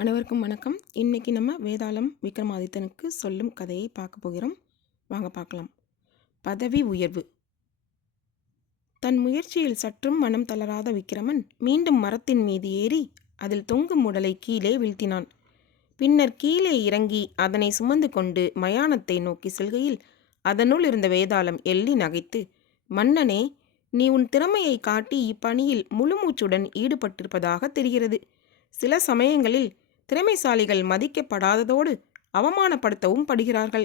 அனைவருக்கும் வணக்கம். இன்னைக்கு நம்ம வேதாளம் விக்ரமாதித்தனுக்கு சொல்லும் கதையை பார்க்க போகிறோம். வாங்க பார்க்கலாம். பதவி உயர்வு. தன் முயற்சியில் சற்றும் மனம் தளராத விக்கிரமன் மீண்டும் மரத்தின் மீது ஏறி அதில் தொங்கும் உடலை கீழே வீழ்த்தினான். பின்னர் கீழே இறங்கி அதனை சுமந்து கொண்டு மயானத்தை நோக்கி செல்கையில் அதனுள் இருந்த வேதாளம் எள்ளி நகைத்து, மன்னனே, நீ உன் திறமையை காட்டி இப்பணியில் முழுமூச்சுடன் ஈடுபட்டிருப்பதாக தெரிகிறது. சில சமயங்களில் திறமைசாலிகள் மதிக்கப்படாததோடு அவமானப்படுத்தவும் படுகிறார்கள்.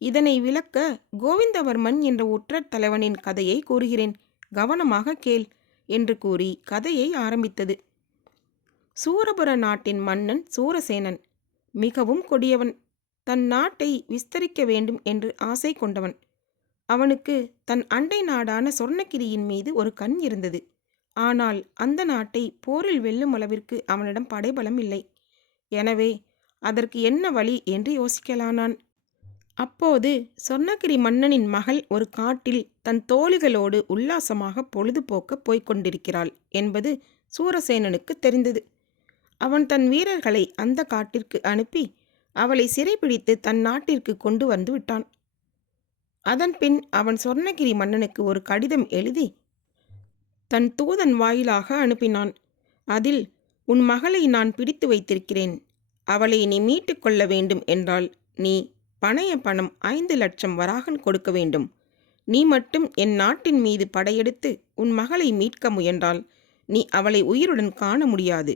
இதனை விளக்க கோவிந்தவர்மன் என்ற ஒற்றர் தலைவனின் கதையை கூறுகிறேன், கவனமாக கேள் என்று கூறி கதையை ஆரம்பித்தது. சூரபுர நாட்டின் மன்னன் சூரசேனன் மிகவும் கொடியவன். தன் நாட்டை விஸ்தரிக்க வேண்டும் என்று ஆசை கொண்டவன். அவனுக்கு தன் அண்டை நாடான சொர்ணகிரியின் மீது ஒரு கண் இருந்தது. ஆனால் அந்த நாட்டை போரில் வெல்லும் அளவிற்கு அவனிடம் படைபலம் இல்லை. எனவே அதற்கு என்ன வழி என்று யோசிக்கலானான். அப்போது சொர்ணகிரி மன்னனின் மகள் ஒரு காட்டில் தன் தோழிகளோடு உல்லாசமாக பொழுதுபோக்க போய்க் கொண்டிருக்கிறாள் என்பது சூரசேனனுக்கு தெரிந்தது. அவன் தன் வீரர்களை அந்த காட்டிற்கு அனுப்பி அவளை சிறைபிடித்து தன் நாட்டிற்கு கொண்டு வந்து விட்டான். அதன்பின் அவன் சொர்ணகிரி மன்னனுக்கு ஒரு கடிதம் எழுதி தன் தூதன் வாயிலாக அனுப்பினான். அதில், உன் மகளை நான் பிடித்து வைத்திருக்கிறேன். அவளை நீ மீட்டு கொள்ள வேண்டும் என்றால் நீ பணய பணம் 5 லட்சம் வராகன் கொடுக்க வேண்டும். நீ மட்டும் என் நாட்டின் மீது படையெடுத்து உன் மகளை மீட்க முயன்றால் நீ அவளை உயிருடன் காண முடியாது.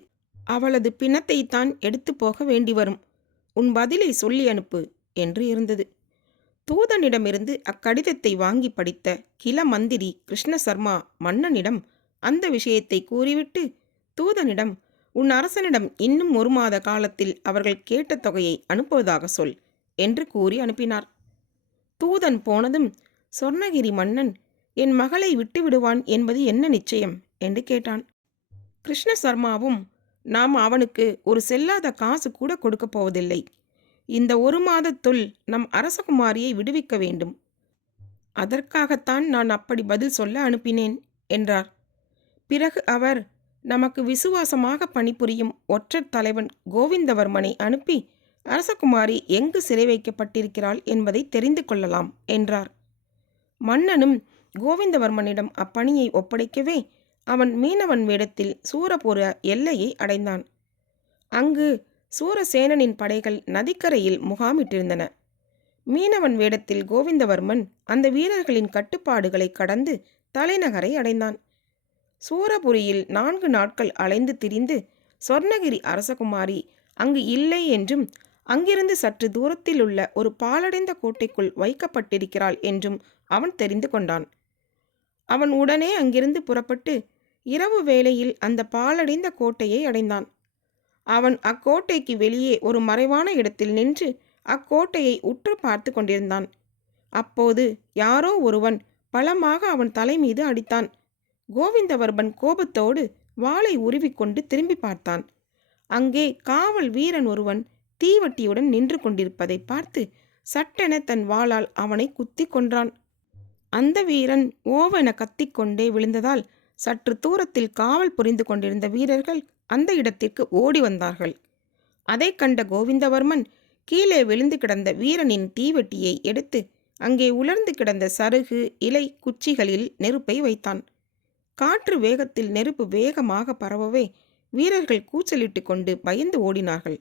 அவளது பிணத்தைத்தான் எடுத்து போக வேண்டி வரும். உன் பதிலை சொல்லி அனுப்பு என்று இருந்தது. தூதனிடமிருந்து அக்கடிதத்தை வாங்கி படித்த கில மந்திரி கிருஷ்ண சர்மா மன்னனிடம் அந்த விஷயத்தை கூறிவிட்டு தூதனிடம், உன் அரசனிடம் இன்னும் 1 மாத காலத்தில் அவர்கள் கேட்ட தொகையை அனுப்புவதாக சொல் என்று கூறி அனுப்பினார். தூதன் போனதும் சொர்ணகிரி மன்னன், என் மகளை விட்டு விடுவான் என்பது என்ன நிச்சயம் என்று கேட்டான். கிருஷ்ண சர்மாவும், நாம் அவனுக்கு ஒரு செல்லாத காசு கூட கொடுக்கப் போவதில்லை. இந்த 1 மாதத்துள் நம் அரசகுமாரியை விடுவிக்க வேண்டும். அதற்காகத்தான் நான் அப்படி பதில் சொல்ல அனுப்பினேன் என்றார். பிறகு அவர், நமக்கு விசுவாசமாக பணிபுரியும் ஒற்றர் தலைவன் கோவிந்தவர்மனை அனுப்பி அரசகுமாரி எங்கு சிறை வைக்கப்பட்டிருக்கிறாள் என்பதை தெரிந்து கொள்ளலாம் என்றார். மன்னனும் கோவிந்தவர்மனிடம் அப்பணியை ஒப்படைக்கவே அவன் மீனவன் வேடத்தில் சூரபுர எல்லையை அடைந்தான். அங்கு சூரசேனனின் படைகள் நதிக்கரையில் முகாமிட்டிருந்தன. மீனவன் வேடத்தில் கோவிந்தவர்மன் அந்த வீரர்களின் கட்டுப்பாடுகளை கடந்து தலைநகரை அடைந்தான். சூரபுரியில் 4 நாட்கள் அலைந்து திரிந்து சொர்ணகிரி அரசகுமாரி அங்கு இல்லை என்றும் அங்கிருந்து சற்று தூரத்தில் உள்ள ஒரு பாழடைந்த கோட்டைக்குள் வைக்கப்பட்டிருக்கிறாள் என்றும் அவன் தெரிந்து கொண்டான். அவன் உடனே அங்கிருந்து புறப்பட்டு இரவு வேளையில் அந்த பாழடைந்த கோட்டையை அடைந்தான். அவன் அக்கோட்டைக்கு வெளியே ஒரு மறைவான இடத்தில் நின்று அக்கோட்டையை உற்று பார்த்து கொண்டிருந்தான். அப்போது யாரோ ஒருவன் பலமாக அவன் தலை மீது அடித்தான். கோவிந்தவர்மன் கோபத்தோடு வாளை உருவிக்கொண்டு திரும்பி பார்த்தான். அங்கே காவல் வீரன் ஒருவன் தீவட்டியுடன் நின்று கொண்டிருப்பதை பார்த்து சட்டென தன் வாளால் அவனை குத்தி கொன்றான். அந்த வீரன் ஓவென கத்திக்கொண்டே விழுந்ததால் சற்று தூரத்தில் காவல் புரிந்து கொண்டிருந்த வீரர்கள் அந்த இடத்திற்கு ஓடி வந்தார்கள். அதை கண்ட கோவிந்தவர்மன் கீழே விழுந்து கிடந்த வீரனின் தீவெட்டியை எடுத்து அங்கே உலர்ந்து கிடந்த சருகு இலை குச்சிகளில் நெருப்பை வைத்தான். காற்று வேகத்தில் நெருப்பு வேகமாக பரவவே வீரர்கள் கூச்சலிட்டு கொண்டு பயந்து ஓடினார்கள்.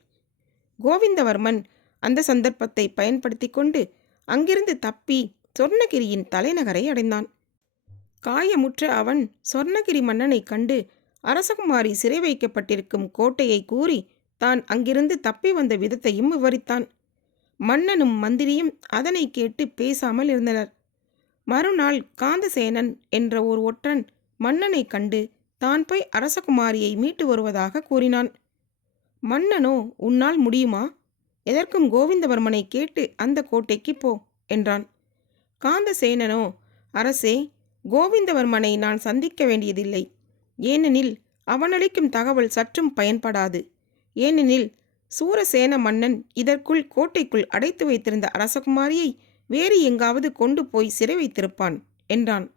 கோவிந்தவர்மன் அந்த சந்தர்ப்பத்தை பயன்படுத்தி கொண்டு அங்கிருந்து தப்பி சொர்ணகிரியின் தலைநகரை அடைந்தான். காயமுற்ற அவன் சொர்ணகிரி மன்னனை கண்டு அரசகுமாரி சிறை வைக்கப்பட்டிருக்கும் கோட்டையை கூறி தான் அங்கிருந்து தப்பி வந்த விதத்தையும் விவரித்தான். மன்னனும் மந்திரியும் அதனை கேட்டு பேசாமல் இருந்தனர். மறுநாள் காந்தசேனன் என்ற ஒரு ஒற்றன் மன்னனை கண்டு தான் போய் அரசகுமாரியை மீட்டு வருவதாக கூறினான். மன்னனோ, உன்னால் முடியுமா? எதற்கும் கோவிந்தவர்மனை கேட்டு அந்த கோட்டைக்கு போ என்றான். காந்தசேனனோ, அரசே, கோவிந்தவர்மனை நான் சந்திக்க வேண்டியதில்லை. ஏனெனில் அவனளிக்கும் தகவல் சற்றும் பயன்படாது. ஏனெனில் சூரசேன மன்னன் இதற்குள் கோட்டைக்குள் அடைத்து வைத்திருந்த அரசகுமாரியை வேறு எங்காவது கொண்டு போய் சிறை வைத்திருப்பான் என்றான்.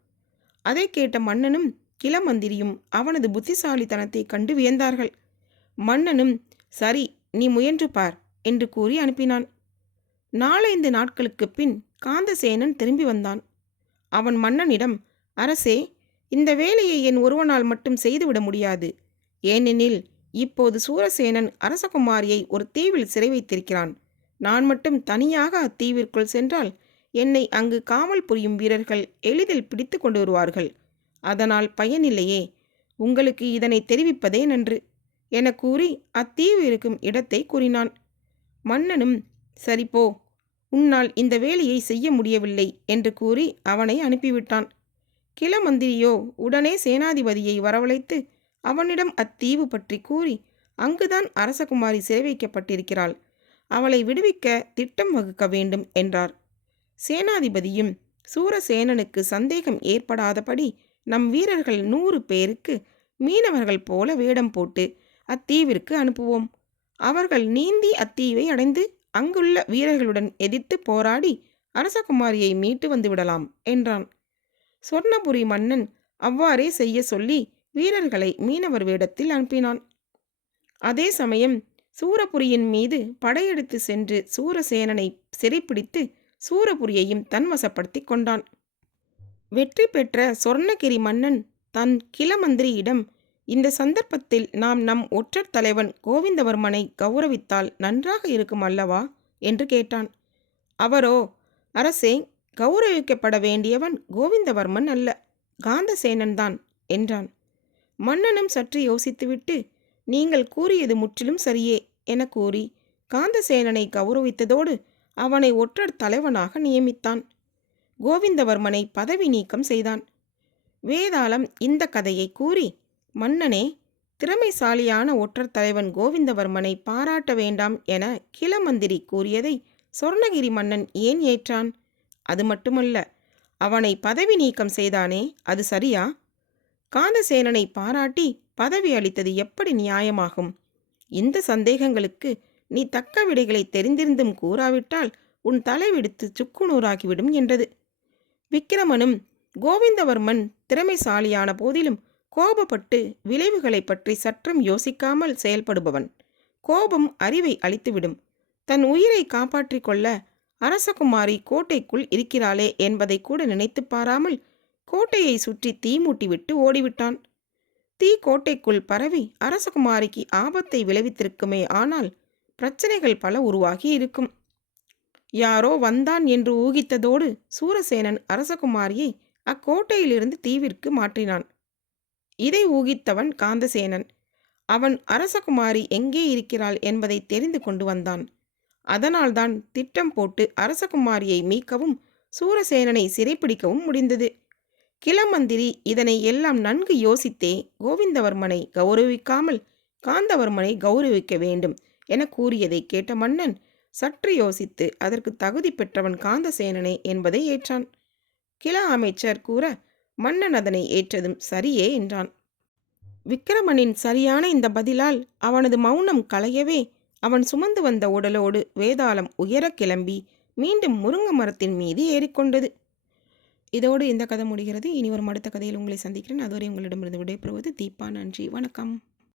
அதை கேட்ட மன்னனும் கிளமந்திரியும் அவனது புத்திசாலித்தனத்தை கண்டு வியந்தார்கள். மன்னனும், சரி, நீ முயன்று பார் என்று கூறி அனுப்பினான். 4-5 நாட்களுக்குப் பின் காந்தசேனன் திரும்பி வந்தான். அவன் மன்னனிடம், அரசே, இந்த வேலையை என் ஒருவனால் மட்டும் செய்துவிட முடியாது. ஏனெனில் இப்போது சூரசேனன் அரசகுமாரியை ஒரு தீவில் சிறை வைத்திருக்கிறான். நான் மட்டும் தனியாக அத்தீவிற்குள் சென்றால் என்னை அங்கு காவல் புரியும் வீரர்கள் எளிதில் பிடித்து கொண்டு வருவார்கள். அதனால் பயனில்லையே. உங்களுக்கு இதனை தெரிவிப்பதே நன்று என கூறி அத்தீவு இருக்கும் இடத்தை கூறினான். மன்னனும், சரிப்போ, உன்னால் இந்த வேலையை செய்ய முடியவில்லை என்று கூறி அவனை அனுப்பிவிட்டான். கிளமந்திரியோ உடனே சேனாதிபதியை வரவழைத்து அவனிடம் அத்தீவு பற்றி கூறி, அங்குதான் அரசகுமாரி சிறை வைக்கப்பட்டிருக்கிறாள், அவளை விடுவிக்க திட்டம் வகுக்க வேண்டும் என்றார். சேனாதிபதியும், சூரசேனனுக்கு சந்தேகம் ஏற்படாதபடி நம் வீரர்கள் 100 பேருக்கு மீனவர்கள் போல வேடம் போட்டு அத்தீவிற்கு அனுப்புவோம். அவர்கள் நீந்தி அத்தீவை அடைந்து அங்குள்ள வீரர்களுடன் எதிர்த்து போராடி அரசகுமாரியை மீட்டு வந்து விடலாம் என்றான். சொர்ணபுரி மன்னன் அவ்வாறே செய்ய சொல்லி வீரர்களை மீனவர் வேடத்தில் அனுப்பினான். அதே சமயம் சூரபுரியின் மீது படையெடுத்து சென்று சூரசேனனை சிறைப்பிடித்து சூரபுரியையும் தன்வசப்படுத்தி கொண்டான். வெற்றி பெற்ற சொர்ணகிரி மன்னன் தன் கிளமந்திரியிடம், இந்த சந்தர்ப்பத்தில் நாம் நம் ஒற்றர் தலைவன் கோவிந்தவர்மனை கௌரவித்தால் நன்றாக இருக்கும் அல்லவா என்று கேட்டான். அவரோ, அரசே, கௌரவிக்கப்பட வேண்டியவன் கோவிந்தவர்மன் அல்ல, காந்தசேனன் தான் என்றான். மன்னனும் சற்று யோசித்துவிட்டு, நீங்கள் கூறியது முற்றிலும் சரியே என கூறி காந்தசேனனை கௌரவித்ததோடு அவனை ஒற்றர் தலைவனாக நியமித்தான். கோவிந்தவர்மனை பதவி நீக்கம் செய்தான். வேதாளம் இந்த கதையை கூறி, மன்னனே, திறமைசாலியான ஒற்றர் தலைவன் கோவிந்தவர்மனை பாராட்ட வேண்டாம் என கிளமந்திரி கூறியதை சொர்ணகிரி மன்னன் ஏன் ஏற்றான்? அது மட்டுமல்ல, அவனை பதவி நீக்கம் செய்தானே, அது சரியா? காந்தசேனனை பாராட்டி பதவி அளித்தது எப்படி நியாயமாகும்? இந்த சந்தேகங்களுக்கு நீ தக்க விடைகளை தெரிந்திருந்தும் கூறாவிட்டால் உன் தலைவெடுத்து சுக்குநூறாகிவிடும் என்றது. விக்கிரமனும், கோவிந்தவர்மன் திறமைசாலியான போதிலும் கோபப்பட்டு விளைவுகளை பற்றி சற்றும் யோசிக்காமல் செயல்படுபவன். கோபம் அறிவை அழித்துவிடும். தன் உயிரை காப்பாற்றிக் கொள்ள அரசகுமாரி கோட்டைக்குள் இருக்கிறாளே என்பதை கூட நினைத்து பாராமல் கோட்டையை சுற்றி தீ மூட்டிவிட்டு ஓடிவிட்டான். தீ கோட்டைக்குள் பரவி அரசகுமாரிக்கு ஆபத்தை விளைவித்திருக்குமே, ஆனால் பிரச்சனைகள் பல உருவாகி இருக்கும். யாரோ வந்தான் என்று ஊகித்ததோடு சூரசேனன் அரசகுமாரியை அக்கோட்டையிலிருந்து தீவிற்கு மாற்றினான். இதை ஊகித்தவன் காந்தசேனன். அவன் அரசகுமாரி எங்கே இருக்கிறாள் என்பதை தெரிந்து கொண்டு வந்தான். அதனால்தான் திட்டம் போட்டு அரசகுமாரியை மீட்கவும் சூரசேனனை சிறைப்பிடிக்கவும் முடிந்தது. கிளமந்திரி இதனை எல்லாம் நன்கு யோசித்தே கோவிந்தவர்மனை கௌரவிக்காமல் காந்தவர்மனை கௌரவிக்க வேண்டும் என கூறியதை கேட்ட மன்னன் சற்று யோசித்து அதற்கு தகுதி பெற்றவன் காந்தசேனனே என்பதை ஏற்றான். கிள அமைச்சர் கூற மன்னன் அதனை ஏற்றதும் சரியே என்றான். விக்கிரமனின் சரியான இந்த பதிலால் அவனது மௌனம் களையவே அவன் சுமந்து வந்த உடலோடு வேதாளம் உயர கிளம்பி மீண்டும் முருங்க மரத்தின் மீது ஏறிக்கொண்டது. இதோடு இந்த கதை முடிகிறது. இனி வரும் அடுத்த கதையில் உங்களை சந்திக்கிறேன். அதுவரை உங்களிடமிருந்து விடைபெறுவது தீபா. நன்றி, வணக்கம்.